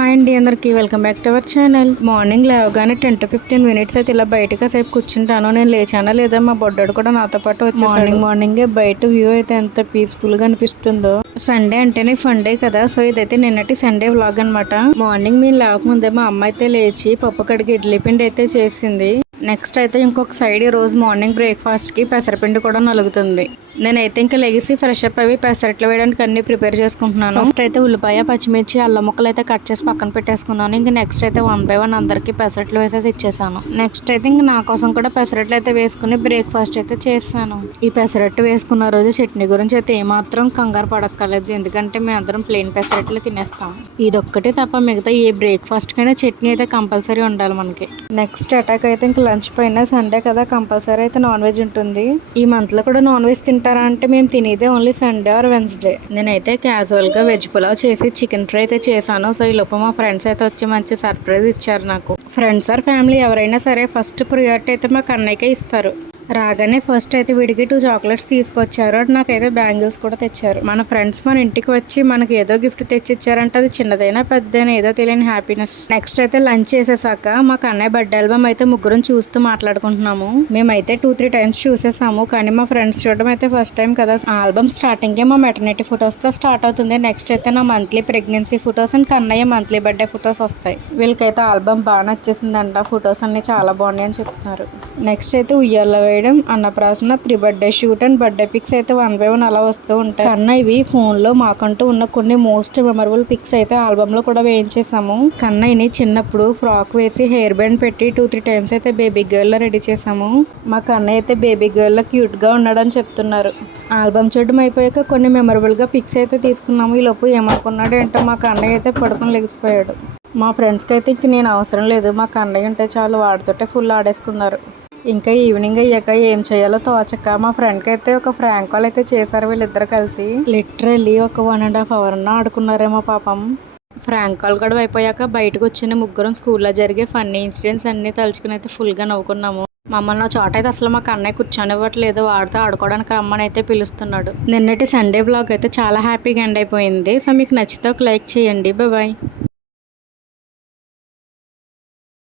Hi అండి అందరికి welcome back to our channel. Morning లేవగానే టెన్ టు ఫిఫ్టీన్ మినిట్స్ అయితే ఇలా బయట కాసేపు కూర్చుంటాను. నేను లేచానా లేదా మా బొడ్డాడు కూడా నాతో పాటు వచ్చి మార్నింగ్ మార్నింగ్ బయట వ్యూ అయితే ఎంత పీస్ఫుల్గా అనిపిస్తుందో. సండే అంటేనే ఫన్ డే కదా సో ఇదైతే నిన్నటి సండే వ్లాగ్ అన్నమాట. మార్నింగ్ మేము లేవకముందే మా అమ్మ అయితే లేచి పప్పు కడిగి ఇడ్లీ పిండి అయితే చేసింది. నెక్స్ట్ అయితే ఇంకొక సైడ్ ఈ రోజు మార్నింగ్ బ్రేక్ఫాస్ట్కి పెసరపిండి కూడా నలుగుతుంది. నేనైతే ఇంకా లెగిసి ఫ్రెష్ అప్ అవి పెసరట్లు వేయడానికి అన్ని ప్రిపేర్ చేసుకుంటున్నాను. ఫస్ట్ అయితే ఉల్లిపాయ పచ్చిమిర్చి అల్లం ముక్కలు అయితే కట్ చేసి పక్కన పెట్టేసుకున్నాను. ఇంకా నెక్స్ట్ అయితే వన్ బై వన్ అందరికి పెసరట్లు వేసేసి ఇచ్చేసాను. నెక్స్ట్ అయితే ఇంకా నా కోసం కూడా పెసరట్లు అయితే వేసుకుని బ్రేక్ఫాస్ట్ అయితే చేశాను ఈ పెసరట్టు వేసుకున్న రోజు చట్నీ గురించి అయితే ఏమాత్రం కంగారు పడక్కర్లేదు. ఎందుకంటే మేము అందరం ప్లెయిన్ పెసరట్లు తినేస్తాం. ఇదొక్కటే తప్ప మిగతా ఏ బ్రేక్ఫాస్ట్ కైనా చట్నీ అయితే కంపల్సరీ ఉండాలి మనకి. నెక్స్ట్ అటాక్ అయితే ఇంకా లంచ్ పైన సండే కదా కంపల్సరీ అయితే నాన్ వెజ్ ఉంటుంది. ఈ మంత్లో కూడా నాన్ వెజ్ తింటారా అంటే మేము తినేదే ఓన్లీ సండే ఆర్ వెన్స్డే. నేనైతే క్యాజువల్గా వెజ్ పులావ్ చేసి చికెన్ ఫ్రై అయితే చేశాను. సో ఈ లోపు మా ఫ్రెండ్స్ అయితే వచ్చి మంచి సర్ప్రైజ్ ఇచ్చారు నాకు. ఫ్రెండ్స్ ఆర్ ఫ్యామిలీ ఎవరైనా సరే ఫస్ట్ ప్రియారిటీ అయితే మా కన్నయ్యకే ఇస్తారు. రాగానే ఫస్ట్ అయితే వీడికి టూ చాక్లెట్స్ తీసుకొచ్చారు. అటు నాకైతే బ్యాంగిల్స్ కూడా తెచ్చారు. మన ఫ్రెండ్స్ మన ఇంటికి వచ్చి మనకి ఏదో గిఫ్ట్ తెచ్చిచ్చారంటే. అది చిన్నదైనా పెద్దదైనా ఏదో తెలియని హ్యాపీనెస్ నెక్స్ట్ అయితే లంచ్ చేసేసాక మాకు అన్నయ్య బర్త్డే ఆల్బమ్ అయితే ముగ్గురం చూస్తూ మాట్లాడుకుంటున్నాము. మేమైతే టూ త్రీ టైమ్స్ చూసేసాము. కానీ మా ఫ్రెండ్స్ చూడడం అయితే ఫస్ట్ టైం కదా. ఆల్బమ్ స్టార్టింగే మా మెటర్నిటీ ఫొటోస్తో స్టార్ట్ అవుతుంది. నెక్స్ట్ అయితే నా monthly pregnancy photos and Kannayya monthly birthday photos వస్తాయి. వీళ్ళకైతే ఆల్బమ్ బాగా నచ్చేసిందంట. ఫొటోస్ అన్ని చాలా బాగున్నాయి అని చెప్తున్నారు. నెక్స్ట్ అయితే ఉయ్యాల చేయడం అన్నప్రాసన pre birthday shoot and birthday pics అయితే వన్ బై వన్ అలా వస్తూ ఉంటాయి. కన్నా ఇవి ఫోన్లో మాకంటూ ఉన్న కొన్ని మోస్ట్ మెమరబుల్ పిక్స్ అయితే ఆల్బమ్లో కూడా వేయించేసాము. కన్నయ్యని చిన్నప్పుడు ఫ్రాక్ వేసి హెయిర్ బ్యాండ్ పెట్టి టూ త్రీ టైమ్స్ అయితే బేబీ గర్ల్లో రెడీ చేసాము. మా కన్నయ్య అయితే బేబీ గర్ల్లో క్యూట్గా ఉన్నాడని చెప్తున్నారు. ఆల్బమ్ చూడడం అయిపోయాక కొన్ని మెమరబుల్గా పిక్స్ అయితే తీసుకున్నాము. ఈ లోపు ఏమనుకున్నాడు ఏంటో మా కన్నయ్య అయితే పడుకుని లెగిసిపోయాడు. మా ఫ్రెండ్స్కి అయితే ఇంక నేను అవసరం లేదు. మా కన్నయ్య ఉంటే చాలు వాడితోటే ఫుల్ ఆడేసుకున్నారు. ఇంకా ఈవినింగ్ అయ్యాక ఏం చేయాలో తోచక మా ఫ్రెండ్కి అయితే ఒక ఫ్రాంక్ కాల్ అయితే చేశారు వీళ్ళిద్దరు కలిసి. లిటరల్లీ ఒక వన్ అండ్ హాఫ్ అవర్ ఆడుకున్నారేమో పాపం. ఫ్రాంక్ కాల్ కూడా అయిపోయాక బయటకు వచ్చిన ముగ్గురం స్కూల్లో జరిగే ఫన్నీ ఇన్సిడెంట్స్ అన్ని తలుచుకుని అయితే ఫుల్గా నవ్వుకున్నాము. మమ్మల్ని చోట అయితే అసలు మాకు అన్నయ్య కూర్చొనివ్వట్లేదు వాడితో ఆడుకోవడానికి రమ్మని అయితే పిలుస్తున్నాడు. నిన్నటి సండే బ్లాగ్ అయితే చాలా హ్యాపీగా ఎండ్ అయిపోయింది. సో మీకు నచ్చితే ఒక లైక్ చేయండి. బాయ్